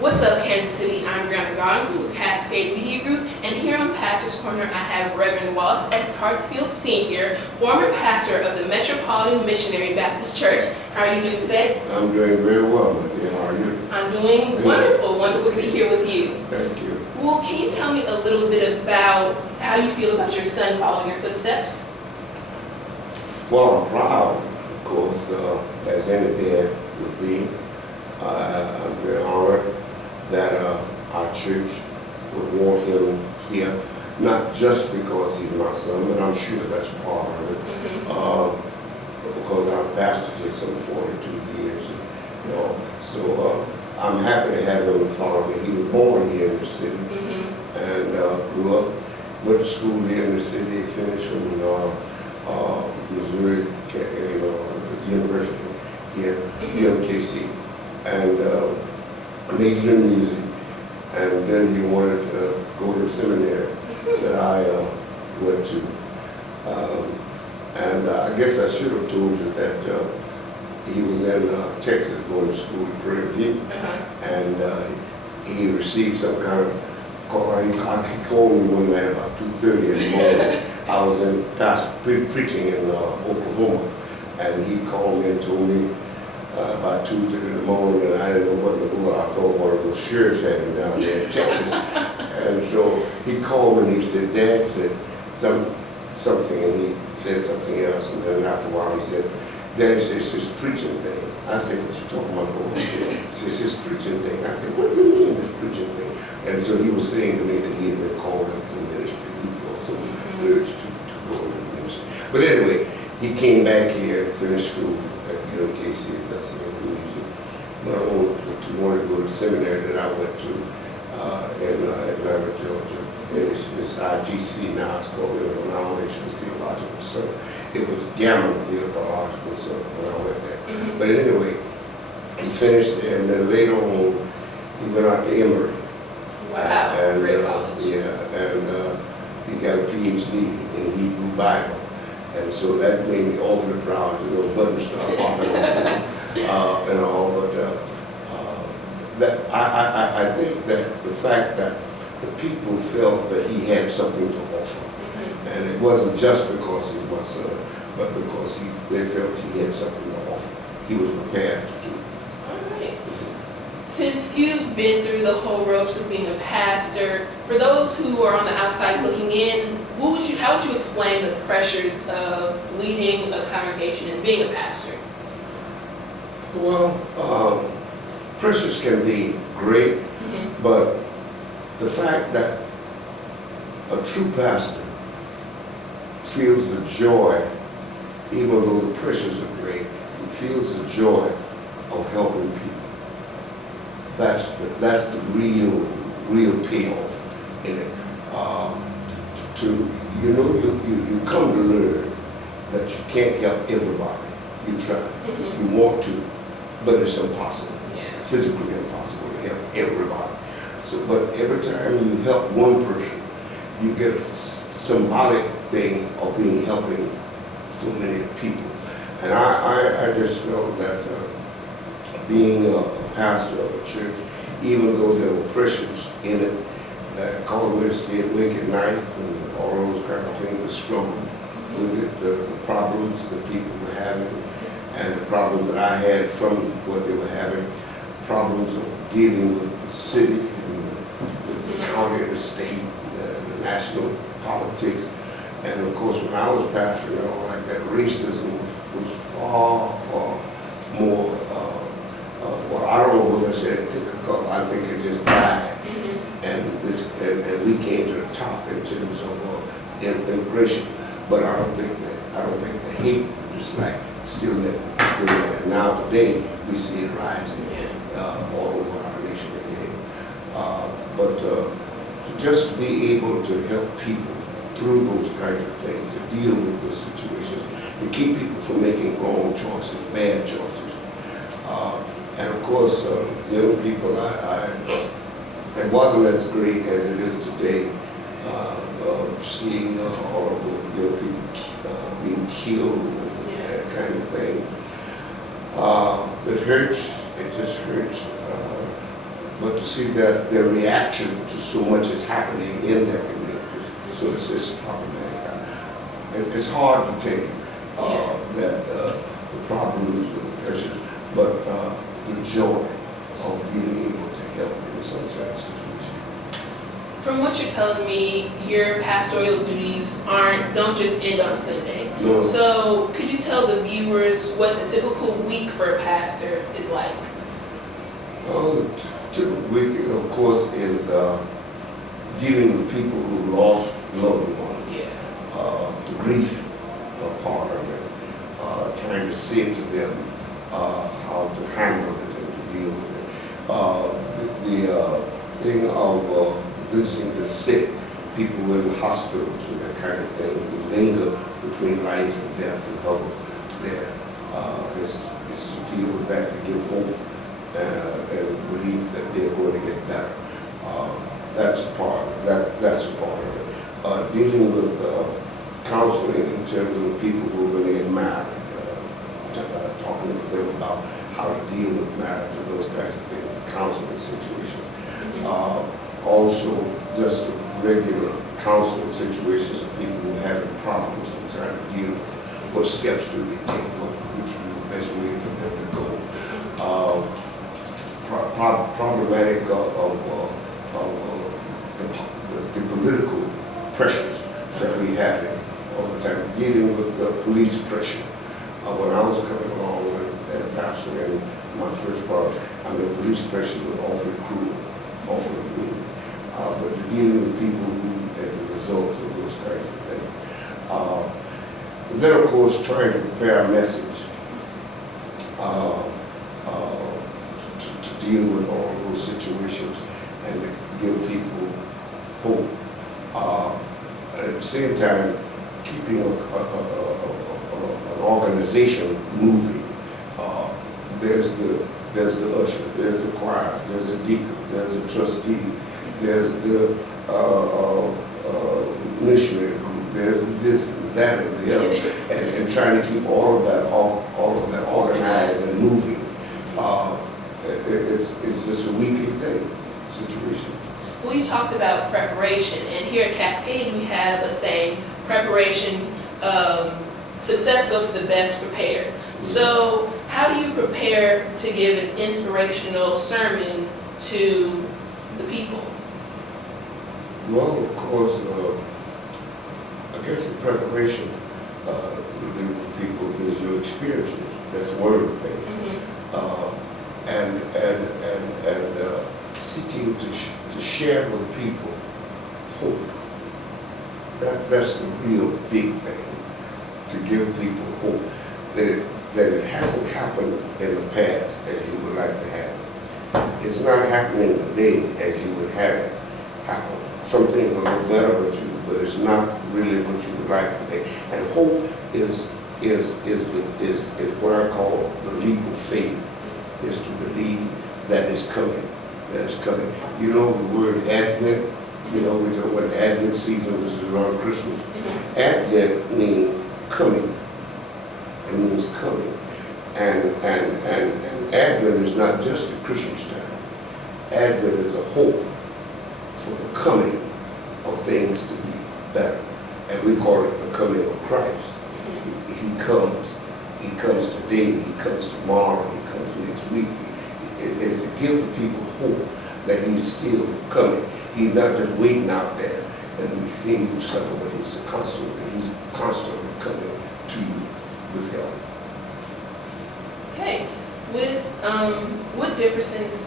What's up, Kansas City? I'm Brionna Garlington with Cascade Media Group, and here on Pastor's Corner, I have Reverend Wallace S. Hartsfield Sr., former pastor of the Metropolitan Missionary Baptist Church. How are you doing today? I'm doing very well, my dear. How are you? I'm doing wonderful. Wonderful to be here with you. Thank you. Well, can you tell me a little bit about how you feel about your son following your footsteps? Well, I'm proud, of course, as any dad would be. I'm very honored that our church would want him here, not just because he's my son, but I'm sure that's part of it. But because I've pastored here some 42 years, you know, so I'm happy to have him follow me. He was born here in the city and grew up, went to school here in the city, finished from Missouri, University here, UMKC, and majored in music. And then he wanted to go to the seminary that I went to. And I guess I should have told you that he was in Texas going to school at Prairie View. And he received some kind of call. He called me one night about 2:30 in the morning. I was in preaching in Oklahoma, and he called me and told me about 2:30 in the morning, and I didn't know what in the world. I thought one of those sheriffs had him down there in Texas. And so he called me and he said, "Dad," said something, and he said something else, and then after a while he said, "Dad," said, "it's this preaching thing." I said, "What you talking about, boy?" He said, "It's this preaching thing." I said, "What do you mean, this preaching thing?" And so he was saying to me that he had been called into the ministry. He felt some urge to go into the ministry. But anyway, he came back here and finished school at UMKC, as I said, in music. He wanted to go to the seminary that I went to in Atlanta, Georgia. And it's ITC now. It's called the Denominational Theological Center. It was Gamma Theological Center when I went there. But anyway, he finished there, and then later on, he went out to Emory. Wow, And, great college. Yeah, and he got a PhD in Hebrew Bible. And so that made me awfully proud to know buttons started popping off and all. But that I think that the fact that the people felt that he had something to offer, and it wasn't just because he was my son, but because they felt he had something to offer. He was prepared to do it. All right. Since you've been through the whole ropes of being a pastor, for those who are on the outside looking in, how would you explain the pressures of leading a congregation and being a pastor? Well, pressures can be great, but the fact that a true pastor feels the joy, even though the pressures are great, he feels the joy of helping people. That's the real payoff in it. You come to learn that you can't help everybody. You try, you want to, but it's impossible. Physically impossible to help everybody. So, but every time you help one person, you get a symbolic thing of being helping so many people. And I just felt that being a pastor of a church, even though there were pressures in it, that caused me to stay awake at night and all those kind of things, the struggle with it, the problems that people were having, and the problems that I had from what they were having, problems of dealing with the city and with the county, the state, the national politics. And of course, when I was pastor, like that racism was far, far more, well, I don't know what I said, because I think it just died. And we came to the top in terms of immigration. But I don't think the hate was just like still there. And now today, we see it rising all over our nation again. But to just be able to help people through those kinds of things, to deal with those situations, to keep people from making wrong choices, bad choices. And of course, young people, it wasn't as great as it is today, seeing all of the young people being killed and that kind of thing. It hurts. It just hurts. but to see that their reaction to so much is happening in their communities. So it's problematic. It's hard to tell you that the problems and the pressures, but the joy of being able to help in some sort of situation. From what you're telling me, your pastoral duties don't just end on Sunday. No. So could you tell the viewers what the typical week for a pastor is like? Well, the typical week, of course, is dealing with people who lost loved ones. Yeah. The grief part of it, trying to say to them how to handle it and to deal with it. The thing of visiting the sick, people in the hospitals and that kind of thing, who linger between life and death and hope there, is to deal with that, to give hope and believe that they're going to get better. That's a part of it. Dealing with counseling in terms of people who are going to get married, talking with them about how to deal with marriage and those kinds of things, the counseling situation. Also, just regular counseling situations of people who are having problems and trying to deal with what steps do they take, which is the best way for them to go. Problematic of the political pressures that we have all the time, dealing with the police pressure. When I was coming along and pastoring my first part, police pressure was awfully cruel, awfully mean. But dealing with people who had the results of those kinds of things. And then, of course, trying to prepare a message to deal with all of those situations and to give people hope. At the same time, keeping an organization moving. There's the usher, there's the choir, there's the deacon, there's the trustee, there's the missionary group, there's this and that and the other, and trying to keep all of that organized and moving. It's just a weekly thing, situation. Well, you talked about preparation, and here at Cascade we have a saying, preparation, success goes to the best prepared. So how do you prepare to give an inspirational sermon to the people? Well, of course, I guess the preparation with people is your experiences. That's one of the things. And seeking to share with people hope. That's the real big thing, to give people hope that it hasn't happened in the past as you would like to have it. It's not happening today as you would have it happen. Some things are a little better, but it's not really what you would like today. And hope is what I call the leap of faith, is to believe that it's coming. That is coming. You know the word Advent? You know, we talk about Advent season, this is around Christmas. Advent means coming. It means coming. And Advent is not just at Christmas time. Advent is a hope for the coming of things to be better. And we call it the coming of Christ. He comes. He comes today, he comes tomorrow, he comes next week. It gives the people hope that he's still coming. He's not just waiting out there and we seeing you suffer, but he's constantly coming to you with help. Okay. What differences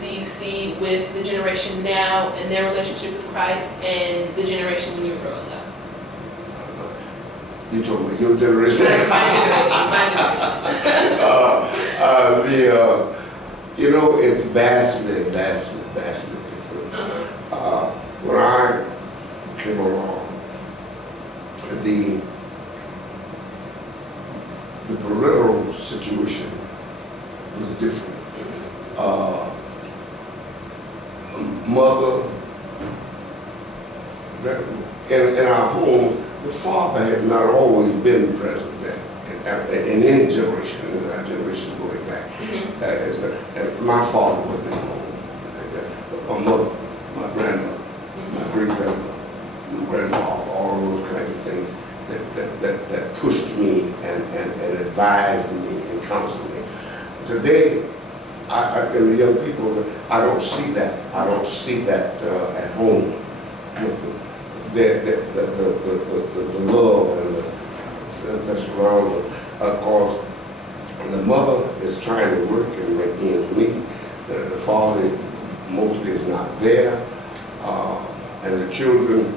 do you see with the generation now and their relationship with Christ and the generation when you were growing up? You talking about your generation? My generation. It's vastly different. When I came along, the parental situation was different. Mother, in our home, the father has not always been present in any generation, in our generation going back. And my father wasn't home. guiding me and counseling me. Today, in the young people, I don't see that. I don't see that at home with the love and that's around them. Of course, the mother is trying to work and make ends meet. The father mostly is not there, and the children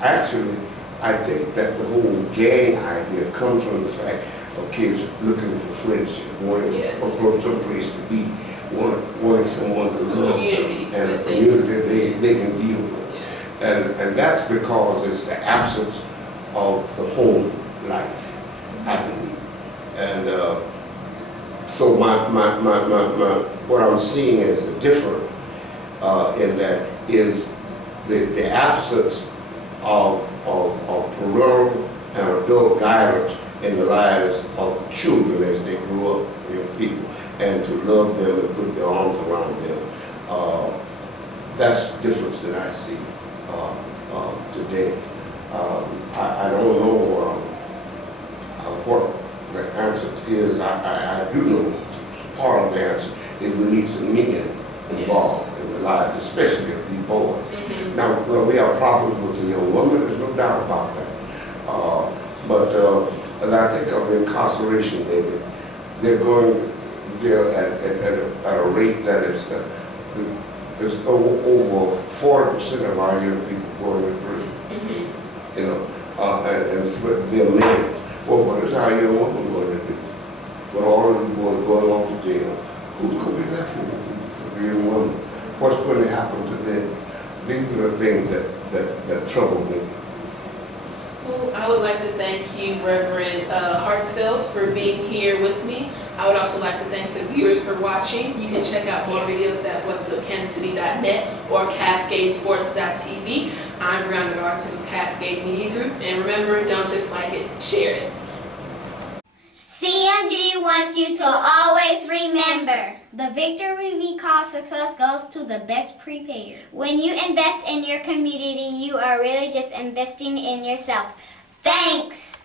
actually. I think that the whole gang idea comes from the fact of kids looking for friendship, wanting for some place to be, wanting someone to love them, and a community they can deal with. And that's because it's the absence of the home life, I believe. And so what I'm seeing as different in that is the absence of parental and adult guidance in the lives of children as they grow up, young people, and to love them and put their arms around them. That's the difference that I see today. I don't know what the answer is. I do know part of the answer is we need some men involved in the lives, especially of these boys. Now, we have problems with the young women, there's no doubt about that. But as I think of incarceration, maybe, they're going there at a rate that is over 40% of our young people going to prison. You know, and they're men. Well, what is our young woman going to do? With all of the boys going off to jail, who's going to be left with the young woman? What's going to happen to them? These are the things that trouble me. Well, I would like to thank you, Reverend Hartsfield, for being here with me. I would also like to thank the viewers for watching. You can check out more videos at whatsupkansascity.net or cascadesports.tv. I'm Brionna Garlington of Cascade Media Group, and remember, don't just like it, share it. CMG wants you to always remember, the victory we call success goes to the best prepared. When you invest in your community, you are really just investing in yourself. Thanks!